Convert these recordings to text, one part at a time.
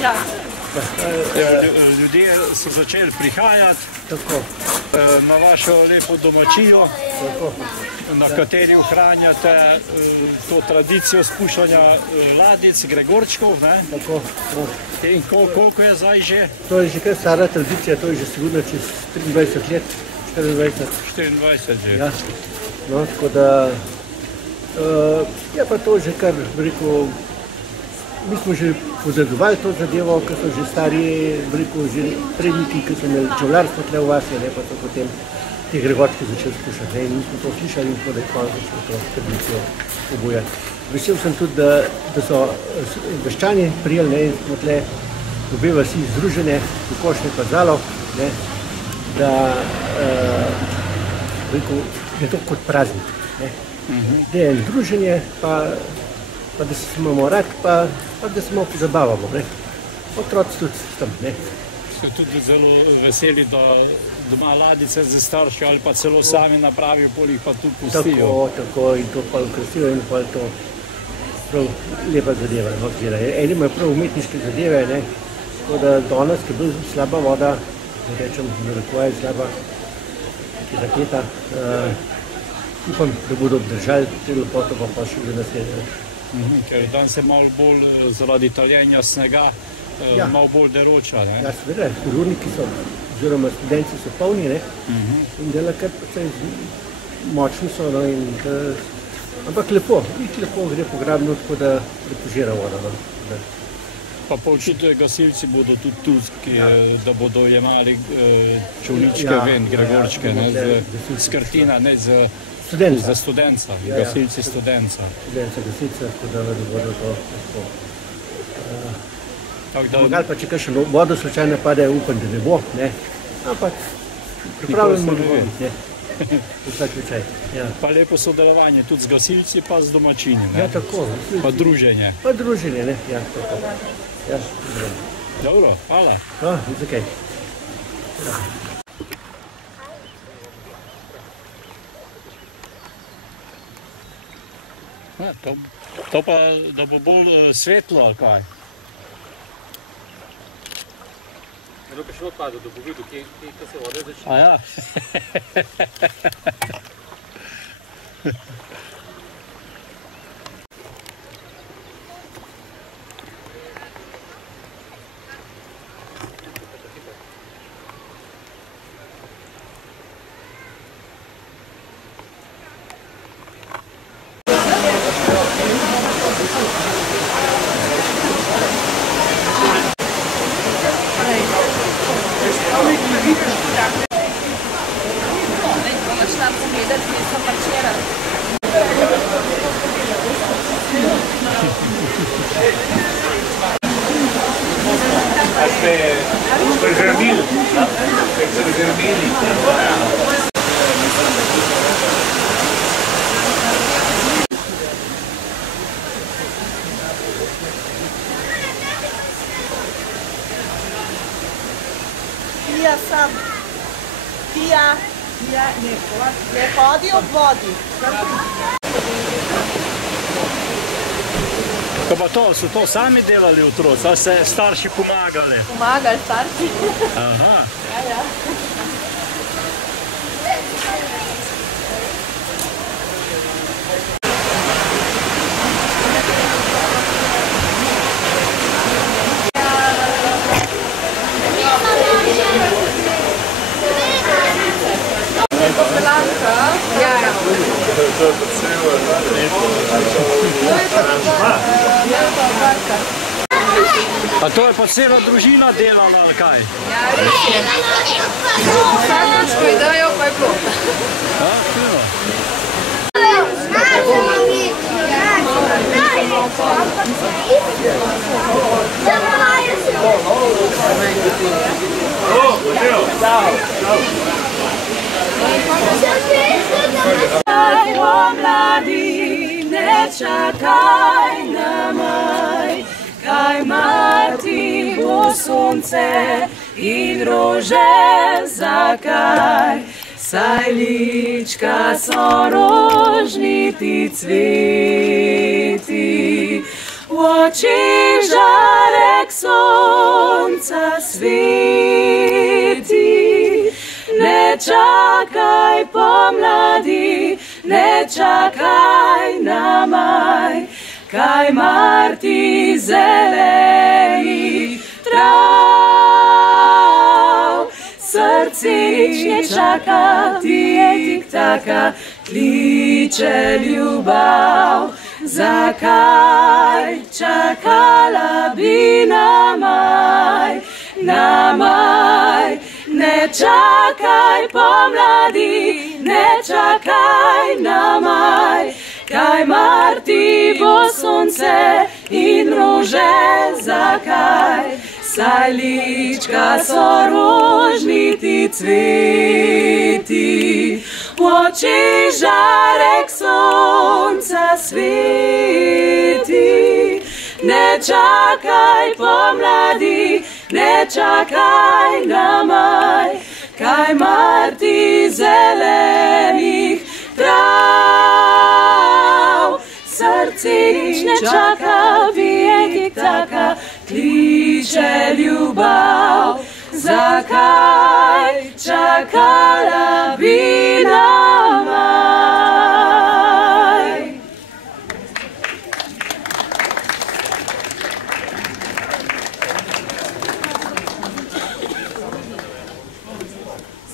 Ja. Ljudje so začeli prihajati na vašo lepo domačijo, na kateri ohranjate to tradicijo spuščanja ladic, gregorčkov. In koliko je zdaj že? To je že kar stara tradicija, to je že sigurno čez 23 let, 24. 24 že. Ja, no, tako da je pa to že kar, rekel, mi smo že pozadovali to zadevo, ker so že stari, rekel, že predniki, ki so imeli čevljarstvo tle v vasi, pa so potem te gregorčke začeli spuščati. In mi smo to slišali in smo da začeli to tradicijo obujati. Vesel sem tudi, da so Beščani prijeli in smo tle obe vasi združene, Kokošne pa Zalov, da je to kot praznik. Da je združenje, pa da se imamo rad, pa da se malo pozabavamo. Otroci tudi tam. Ste tudi zelo veseli, da doma ladice za starši ali pa celo sami napravijo, polih pa tudi pustijo. Tako, in to pa krasijo in pa to prav lepa zadeva. Eni imajo prav umetniške zadeve, tako da danes, ki je bila slaba voda, da rečem, narekovaj slaba, ki je raketa, upam, da bodo obdržali te lepoto, pa še že naslednje. Ker danes je malo bolj zaradi taljenja snega, malo bolj deroča. Ja, seveda, ururniki so, oziroma študenti so polni in dela kar precej močni so, ampak lepo, jih lepo gre po grabnu, tako da prepožira voda. Pa očitno gasilci bodo tudi tu, da bodo jemali čolničke ven, gregorčke, z Krtina, ne za Studenca, gasilci Studenca. Studenca, gasilca, tako da bodo to lahko. Pomagali pa, če kakšen vodo slučajno pade, upam, da ne bo, ampak pripravljamo biti, vsak slučaj. Pa lepo sodelovanje tudi z gasilci, pa z domačini. Ja, tako. Pa druženje. Pa druženje, ja, tako. Dobro, hvala. Ni zakaj. To pa, da bo bolj svetlo, ali kaj? Eno pa še odpadel, da bo videl, kje se voda začne. A ja. Pija sam. Pija. Ne hodi ob vodi. Ko pa to, so to sami delali otroci, ali se starši pomagali? Pomagali starši. Aha. Ja. Pa to je pa cela družina delala, ali kaj? Ja, res je. Vsakočko idejo pa je bilo. Ja, fino. Mladi, ne čakaj na maj, kaj mati bo sonce in rože zakaj. Saj lička so rožniti cveti, v oči žarek sonca sveti. Ne čakaj pomladi, ne čakaj na maj, kaj marti zelenih trav. Srce ne čaka, ti je tik taka, kliče ljubav. Zakaj čakala bi na maj, na maj? Ne čakaj pomladi, ne čakaj na maj, kaj marti bo sonce in rože zakaj? Saj lička so rožniti cveti, v oči žarek sonca sveti. Ne čakaj pomladi, ne čakaj na maj, kaj marti zelenih trav. Srce nič ne čaka, bije tik taka, kliče ljubav. Zakaj čakala bi na maj?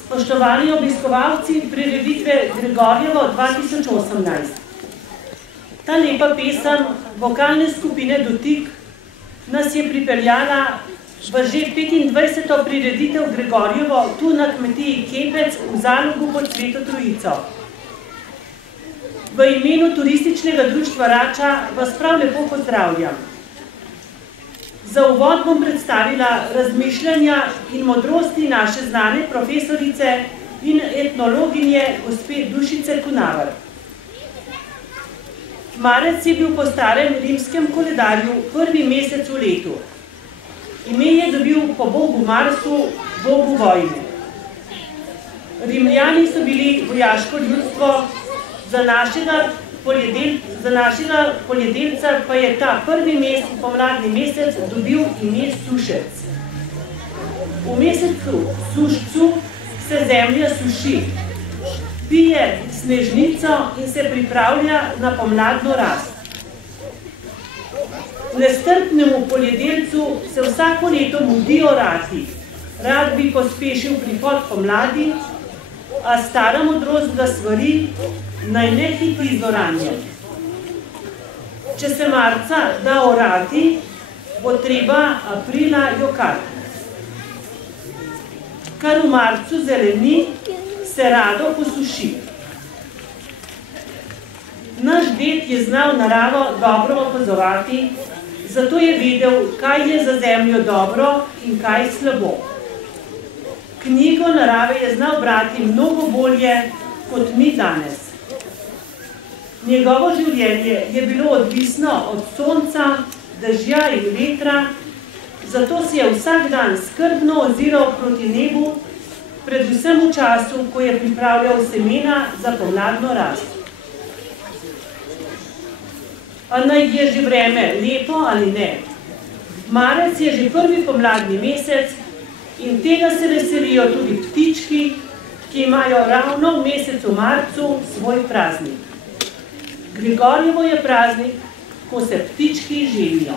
Spoštovani obiskovalci prireditve Gregorjevo 2018. Ta lepa pesem vokalne skupine Dotik nas je pripeljala v že 25. prireditev Gregorjevo tu na kmetiji Kepec v Zalogu pod Sveto Trojico. V imenu turističnega društva Rača vas prav lepo pozdravljam. Za uvod bom predstavila razmišljanja in modrosti naše znane profesorice in etnologinje gospe Dušice Kunavar. Marec je bil po starem rimskem koledarju prvi mesec v letu. Ime je dobil po bogu Marsu, bogu vojne. Rimljani so bili vojaško ljudstvo, za našega poljedelca pa je ta prvi pomladni mesec dobil ime Sušec. V mesecu Sušcu se zemlja suši, pije snežnico in se pripravlja na pomladno rast. Nestrpnemu poljedelcu se vsako leto mudi orati, rad bi pospešil prihod pomladi, a stara modrost ga svari, naj ne hiti z oranjem. Če se marca da orati, bo treba aprila jokati. Kar v marcu zeleni, se rado posuši. Naš ded je znal naravo dobro opazovati, zato je vedel, kaj je za zemljo dobro in kaj slabo. Knjigo narave je znal brati mnogo bolje, kot mi danes. Njegovo življenje je bilo odvisno od sonca, dežja in vetra, zato se je vsak dan skrbno oziral proti nebu, predvsem v času, ko je pripravljal semena za pomladno rast. A naj je že vreme lepo ali ne. Marec je že prvi pomladni mesec in tega se veselijo tudi ptički, ki imajo ravno v mesecu marcu svoj praznik. Gregorjevo je praznik, ko se ptički ženijo.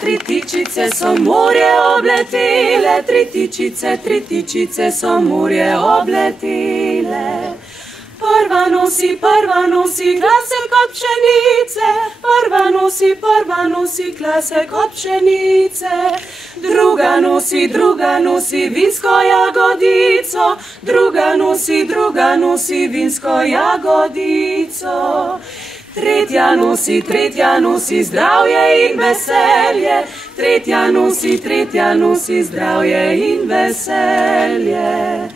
Tri tičice so morje obletele, tri tičice so morje obletele. Prva nosi klase kot pšenice, prva nosi klase kot pšenice. Druga nosi vinsko jagodico, druga nosi vinsko jagodico. Tretja nosi zdravje in veselje, tretja nosi zdravje in veselje.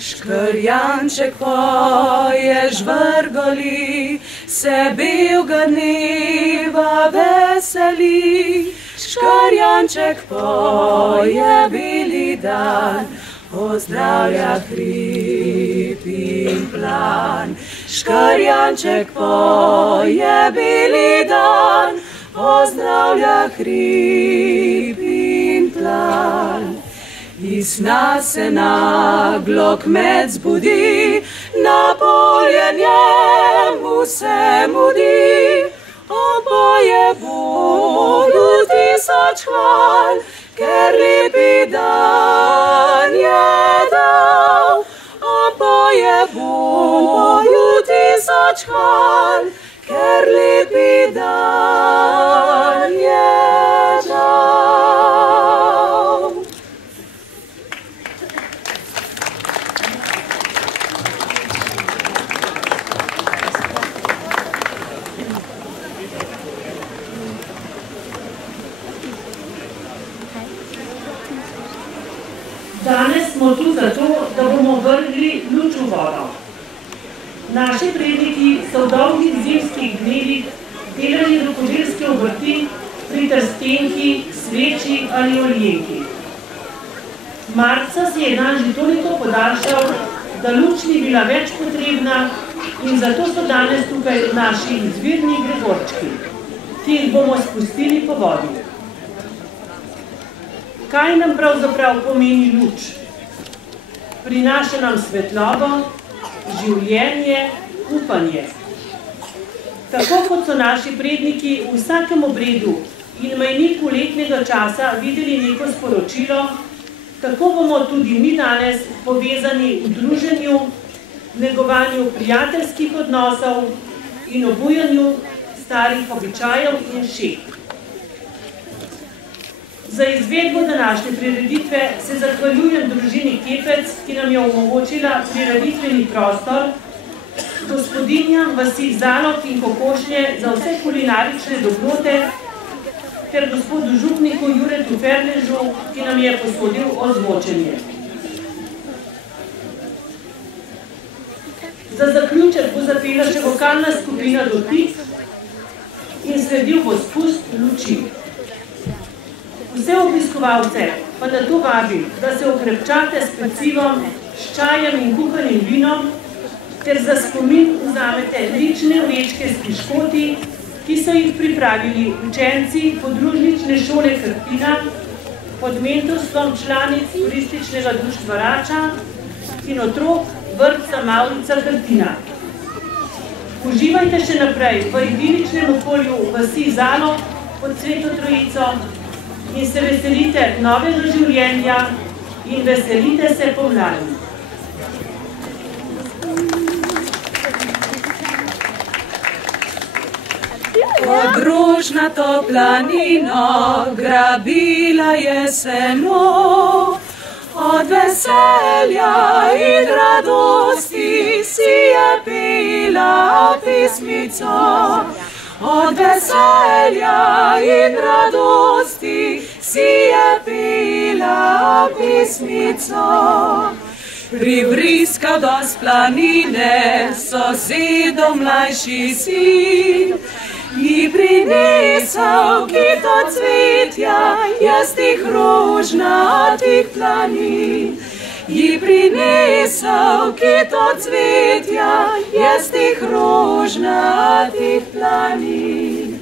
Škrjanček poje žvrgoli, se belega dneva veseli, škarjanček poje beli dan, pozdravlja hrib in plan. Škarjanček poje beli dan, pozdravlja hrib in plan. Iz sna se naglo kmet zbudi, na polje njemu se mudi. Oboje Bogu tisoč hval, ker lepi dan je dal. Oboje Bogu tisoč hval, ker lepi dan je dal. Danes smo tu zato, da bomo vrgli luč v vodo. Naši predniki so v dolgih zimskih dnevih delali rokodelske obrti pri trstenki, sveči ali oljenki. Marca se je dan že toliko podaljšal, da luč ni bila več potrebna in zato so danes tukaj naši izvirni gregorčki, ki jih bomo spustili po vodi. Kaj nam pravzaprav pomeni luč? Prinaša nam svetlobo, življenje, upanje. Tako kot so naši predniki v vsakem obredu in mejniku letnega časa videli neko sporočilo, tako bomo tudi mi danes povezani v druženju, negovanju prijateljskih odnosov in obujanju starih običajev in šeg. Za izvedbo današnje prireditve se zahvaljujem družini Kepec, ki nam je omogočila prireditveni prostor, gospodinjam vasi Zalog in Kokošnje za vse kulinarične dobrote, ter gospodu župniku Juretu Ferležu, ki nam je posodil ozvočenje. Za zaključek bo zapela še vokalna skupina Dotik in sledil bo spust luči. Vse obiskovalce pa na to vabim, da se okrepčate s pecivom, s čajem in kuhanim vinom, ter za spomin vzamete lične vrečke s piškoti, ki so jih pripravili učenci podružnične šole Krtina pod mentorstvom članic turističnega društva Rača in otrok vrtca Mavrica Krtina. Uživajte še naprej v idiličnem okolju vasi Zalog pod Sveto Trojico in se veselite novega življenja in veselite se pomladi. Pod rožnato planino grabila je seno, od veselja in radosti si je pela pesmico. Od veselja in radosti si je pela pesmico. Privriskal do splanine sosedov mlajši sin, ji prinesel kito cvetja, jasnih rožnatih planin. Ji prinesel kito cvetja, jasnih rožnatih planin.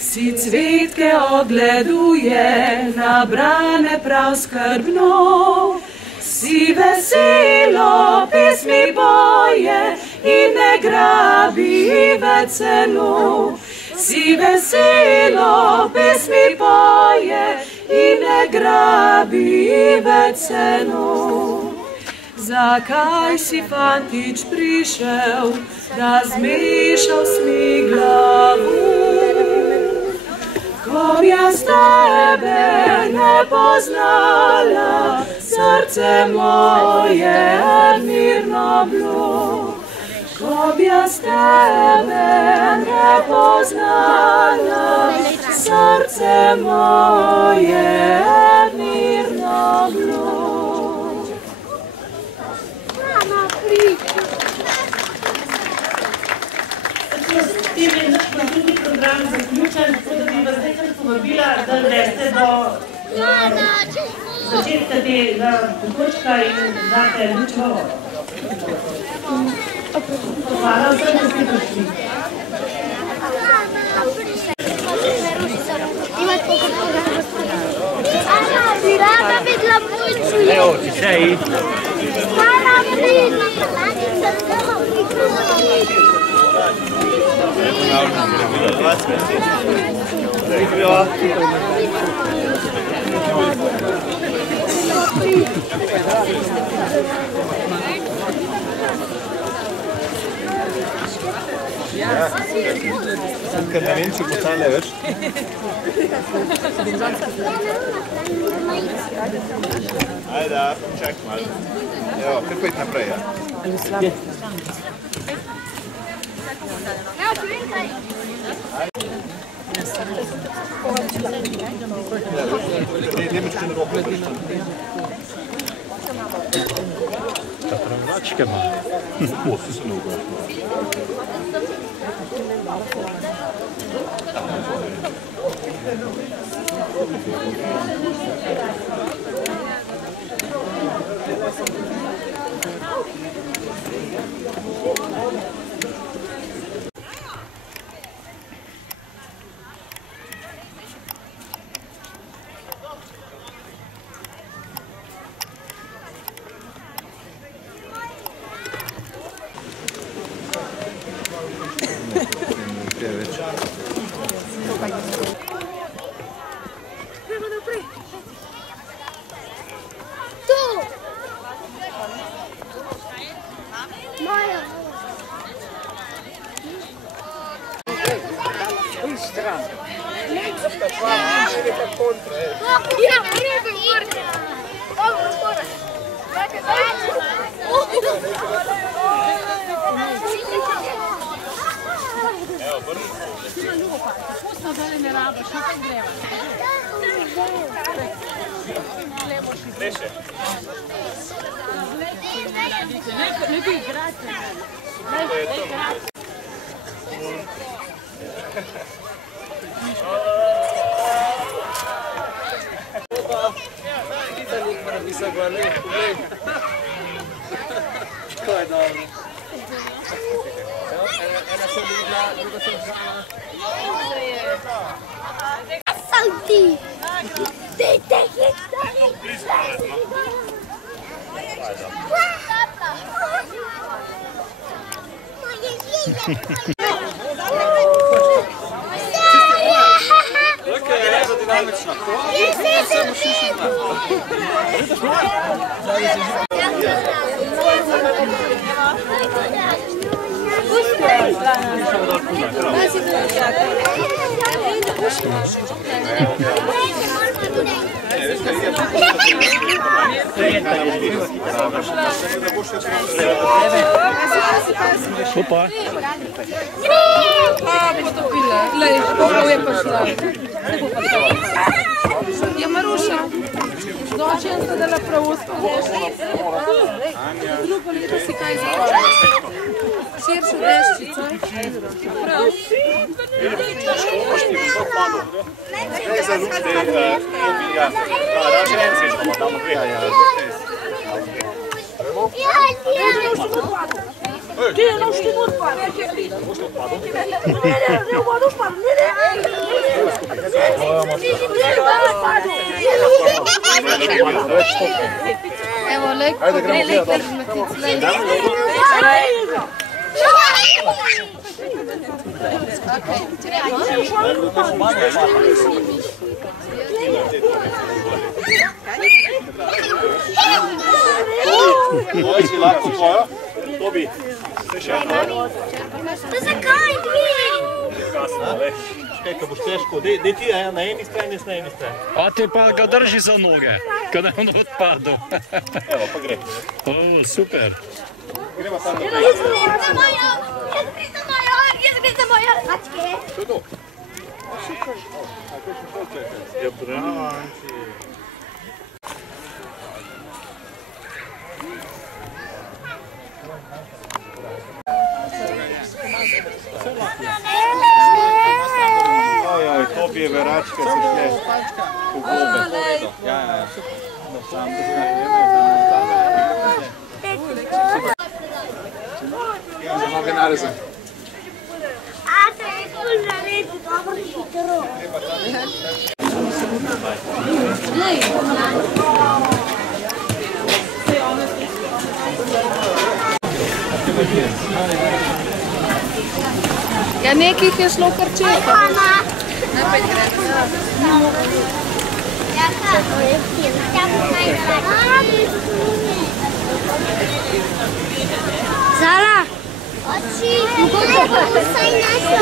Si cvetke ogleduje, nabrane prav skrbno, si veselo pesmi poje in ne grabi več senu. Si veselo pesmi poje in ne grabi več senu. Zakaj si fantič prišel, da zmešal si glavu? Ko bi jaz tebe ne poznala, srce moje mirno bilo. Ko bi jaz tebe ne poznala, srce moje mirno bilo. Mama, tem je naš kulturni program zaključen, tako da bi vas nekaj povabila, da greste do začetka tega dogodka in date lučno. Hvala vsem, da ste prišli. Evo ti sei. Ker ne vem, če postane več. Ajde, čak malo. Evo, kar pojď naprej, ja. Nemečke roke. Ta pravačke ima. Osi se noga. Salti! Laka je aerodinamična. Opa. Potopile. Glej, pol je prišla. Ja, Maruša. Dočem se dala pravosto. Drugo leto si kaj zelo. Širšo deščico. Prav. Ti je noš ti mu odpade. Ne vodo špad. Evo, lek, pogrej, lek, Ovo si lako tvoja? Tobi. Zakaj dve? Čekaj, ko boš težko. Dej ti na eni strani, jaz na eni strani. A ti pa ga drži za noge, kada je on odpadel. Evo, pa gre. O, super. Gremo tam na Jaz gre za moja račke. To je to. Ja, branči. Če veračke se šle v gobe. Ja, za noge nareze. A, to je ful naredi, dobro hitro. Ja, nekih je šlo kar čepa. Napaj gre. Ja, kako je fil. Zala! Oči! Mogoče pa vsaj našla.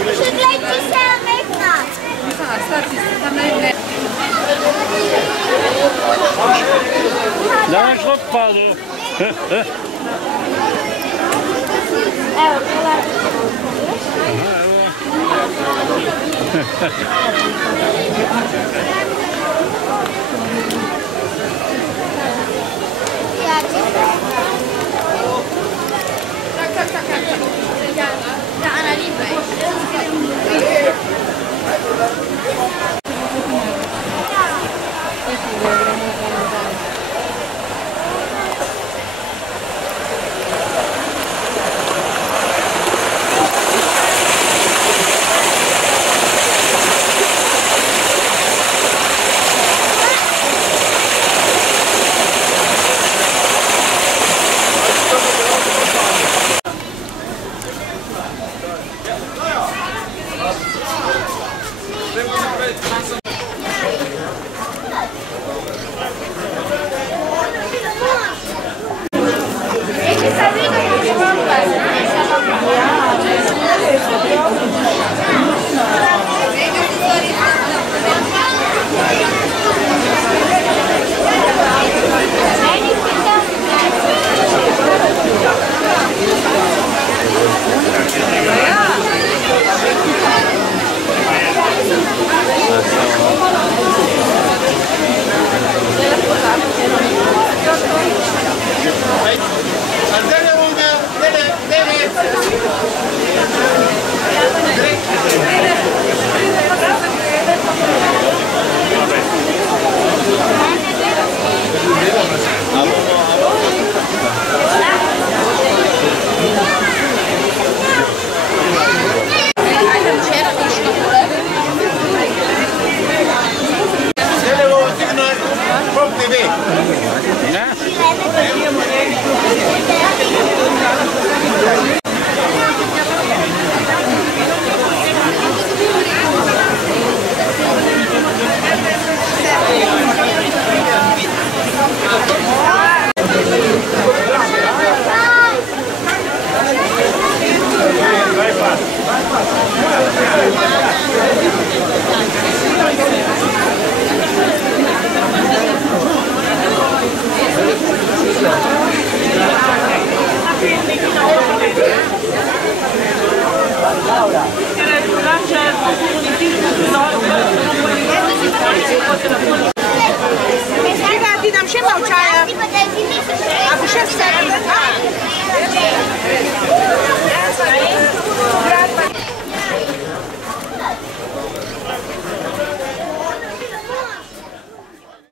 Še gledaj, če se metna. Da vam šlok pade. Evo, gledaj. Ti dam še malo čaja. A bi še vse?